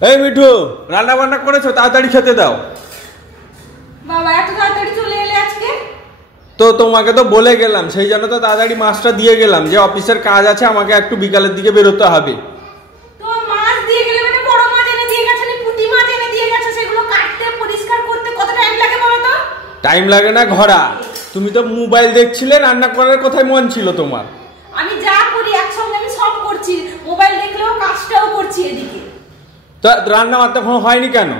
এই মিঠু, রান্না বান্না করেছো? তাড়াতাড়ি খেতে দাও। বাবা এত তাড়াতাড়ি চলে এলে আজকে? তো তোমাকে তো বলে গেলাম, সেই জন্য তো তাড়াতাড়ি মাছটা দিয়ে গেলাম যে অফিসের কাজ আছে, আমাকে একটু বিকালের দিকে বেরোতে হবে। তো মাছ দিয়ে গেলে মানে বড় মাছ এনে দিয়ে গেছে, পুঁটি মাছ এনে দিয়ে গেছে, সেগুলো কাটতে পরিষ্কার করতে কত টাইম লাগে বলো তো? টাইম লাগে না ঘোড়া, তুমি তো মোবাইল দেখছিলে, রান্না করার কোথায় মন ছিল তোমার? আমি যা করি একসঙ্গে আমি সব করছি, মোবাইল দেখলেও কাজটাও করছি এদিকে। তো রান্না বান্না এখন হয়নি কেন?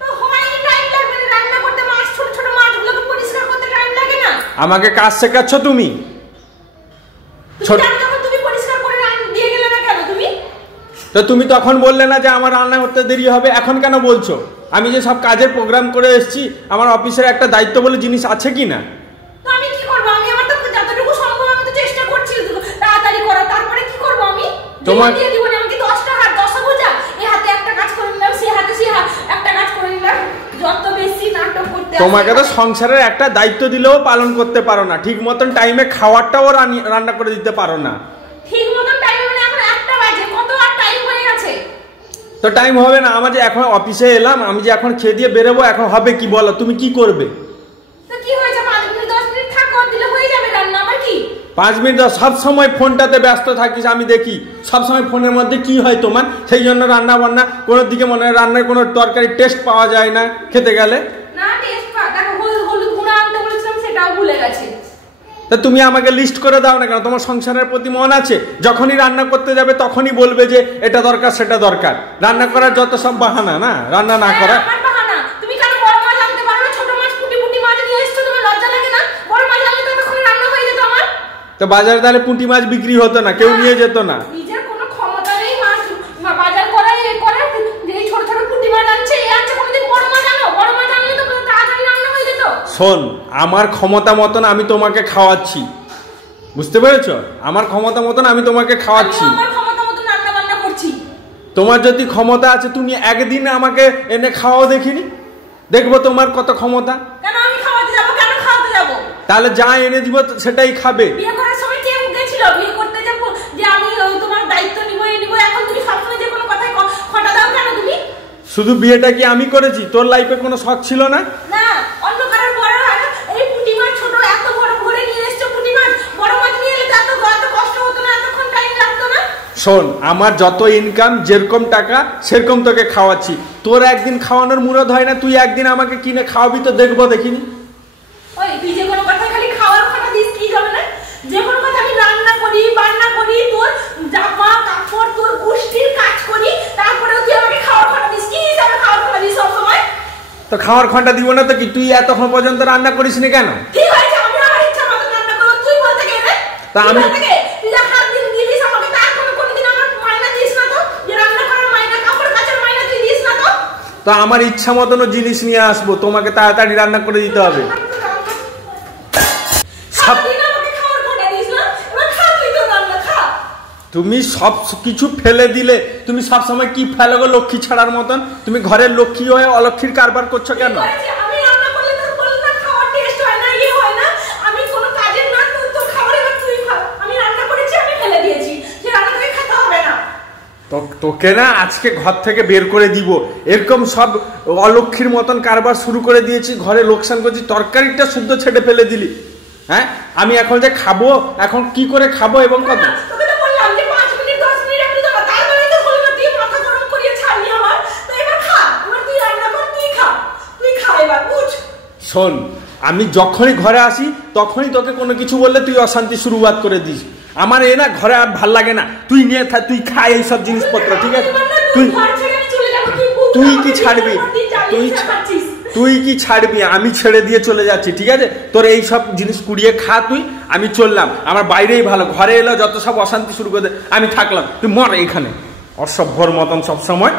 তো হয়নি, টাইম লাগবে না রান্না করতে, মাছ ছোট ছোট মাছগুলোকে পরিষ্কার করতে টাইম লাগে না? আমাকে কাজ শেখাচ্ছ তুমি? তুমি পরিষ্কার করে দিয়ে গেলে না কেন তুমি? তো তুমি তখন বললে না যে আমার রান্না করতে দেরি হবে, এখন কেন বলছো? আমি যে সব কাজের প্রোগ্রাম করে এসেছি, আমার অফিসের একটা দায়িত্ব বলে জিনিস আছে কি না? তো আমি কি করব? আমি আমার তো যতটুকু সম্ভব আমি তো চেষ্টা করছি তাড়াতাড়ি করার, তারপরে কি করব আমি? তোমার দিয়ে দিব না, আমি কি 10টা হাত 10 বোঝা, এই হাতে একটা কাজ করে নিলাম, সেই হাতে একটা কাজ করে নিলাম, যত বেশি নাটক করতে। তোমাকে তো সংসারের একটা দায়িত্ব দিলেও পালন করতে পারো না, ঠিক মতন টাইমে খাবারটাও রান্না করে দিতে পারো না। ঠিক মতন টাইমে মানে এখন 1টা বাজে, কত আর টাইম হয়ে গেছে? তো টাইম হবে না, আমার যে এখন অফিসে এলাম, আমি যে এখন খেয়ে দিয়ে বেরোবো, এখন হবে কি বলো? তুমি কি করবে? তো কি হয়েছে, 5 মিনিট 10 মিনিট থাকো, দিলে হয়ে যাবে রান্না। আমার কি 5 মিনিট? সব সময় ফোনটাতে ব্যস্ত থাকিস, আমি দেখি সব সময় ফোনের মধ্যে কি হয় তোমার, সেই জন্য রান্না বান্না কোনো দিকে মনে হয় রান্নার কোনো তরকারি টেস্ট পাওয়া যায় না খেতে গেলে। না টেস্ট দেখো, হলুদ গুঁড়া আনতে বলেছিলাম, সেটাও ভুলে গেছে। তা তুমি আমাকে লিস্ট করে দাও না কেন? তোমার সংসারের প্রতি মন আছে? যখনই রান্না করতে যাবে তখনই বলবে যে এটা দরকার সেটা দরকার। রান্না করার যত সব বাহানা, না রান্না না করা। আমার বাহানা? তুমি কেন বড় মাছ আনতে পারো না? ছোট মাছ পুঁটি মাছ নিয়ে এসছো, তোমার লজ্জা লাগে না? বড় মাছ আনলে তো তখন রান্না হয়ে যেত আমার। তো বাজারে তাহলে পুঁটি মাছ বিক্রি হতো না, কেউ নিয়ে যেত না? নিজের কোনো ক্ষমতা নেই মাছ বাজার করার, যে ছোট ছোট পুঁটি মাছ আনছে, এই আনছে, কোনোদিন বড় মাছ আনো? বড় মাছ আনলে তো তাড়াতাড়ি রান্না হয়ে যেত। শোন, আমার ক্ষমতা মতন আমি তোমাকে খাওয়াচ্ছি, বুঝতে পেরেছো? আমার ক্ষমতা মতন আমি তোমাকে খাওয়াচ্ছি। আমার ক্ষমতা মতন রান্না বান্না করছি। তোমার যদি ক্ষমতা আছে, তুমি একদিন আমাকে এনে খাওয়াও দেখিনি, দেখবো তোমার কত ক্ষমতা। কেন আমি খাওয়াতে যাবো? কেন খাওয়াতে যাবো? তাহলে যা এনে দিব সেটাই খাবে। বিয়ে করার সময় কে গেছিল বিয়ে করতে যাবো যে আমি তোমার দায়িত্ব নিব, এখন তুমি সবসময় যে কোনো কথায় খটা দাও কেন তুমি? শুধু বিয়েটা কি আমি করেছি? তোর লাইফে কোনো শখ ছিল না? না, অন্য কারোর বড় হয় না। এই পুঁটি মাছ ছোট এত বড় ভরে নিয়ে এসছো, পুঁটি মাছ বড় মাছ নিয়ে এলে এত কষ্ট হতো না, এতক্ষণ টাইম লাগতো না? শোন, আমার যত ইনকাম, যেরকম টাকা সেরকম তোকে খাওয়াচ্ছি। তোর একদিন খাওয়ানোর মুরদ হয় না, তুই একদিন আমাকে কিনে খাওয়াবি তো দেখবো, দেখিনি। ওই তুই যে কোনো কথা খালি খাওয়ার কথা দিস, কি হবে না? যে কোনো কথা আমি রান্না করি, বান্না করি, তোর জামা কাপড়, তোর গোষ্ঠীর কাজ করি, তারপরেও তুই আমাকে খাওয়ার কথা দিস। কি হিসাবে খাওয়ার কথা দিস সব সময়? তো খাওয়ার ঘন্টা দিব না তো কি? তুই এতক্ষণ পর্যন্ত রান্না করিস নি কেন? ঠিক হয়েছে, আমি আমার ইচ্ছা মতো রান্না করব। তুই বলতে গেলে তা আমি তুই যা হাত দিন দিলিস আমাকে, তার কোনোদিন আমার মাইনা দিস না তো? যে রান্না করার মাইনা, কাপড় কাচার মাইনা তুই দিস না তো? তো আমার ইচ্ছা মতনও জিনিস নিয়ে আসবো, তোমাকে তাড়াতাড়ি রান্না করে দিতে হবে। তুমি সব কিছু ফেলে দিলে, তুমি সব সময় কি ফেলে গো লক্ষ্মী ছাড়ার মতন? তুমি ঘরের লক্ষ্মী হয়ে অলক্ষ্মীর কারবার করছো কেন? আমি রান্না করলে তোর বল না খাওয়ার টেস্ট হয় না, ইয়ে হয় না। আমি কোনো কাজের না, তোর খাবার এবার তুই খা। আমি রান্না করেছি, আমি ফেলে দিয়েছি, সে রান্না তোকে খেতে হবে না। তোকে না আজকে ঘর থেকে বের করে দিব। এরকম সব অলক্ষ্মীর মতন কারবার শুরু করে দিয়েছি, ঘরে লোকসান করছি, তরকারিটা শুদ্ধ ছেড়ে ফেলে দিলি। হ্যাঁ, আমি এখন যে খাবো, এখন কি করে খাবো এবং কত? তোকে তো বললাম যে 5 মিনিট 10 মিনিট আমি তো তারপরে তো হলো না, তুই মাথা গরম করিয়ে ছাড়লি আমার। তো এবার খা, এবার তুই রান্না কর, তুই খা এবার, বুঝ। শোন, আমি যখনই ঘরে আসি তখনই তোকে কোনো কিছু বললে তুই অশান্তি শুরুয়াত করে দিস। আমার এ না ঘরে আর ভাল লাগে না, তুই নিয়ে তুই খা এইসব জিনিসপত্র, ঠিক আছে? তুই কি ছাড়বি? তুই কি ছাড়বি? আমি ছেড়ে দিয়ে চলে যাচ্ছি, ঠিক আছে? তোর এই সব জিনিস কুড়িয়ে খা তুই, আমি চললাম। আমার বাইরেই ভালো, ঘরে এলো যত সব অশান্তি শুরু করে দে, আমি থাকলাম, তুই মর এইখানে অসভ্যর মতন সব সময়।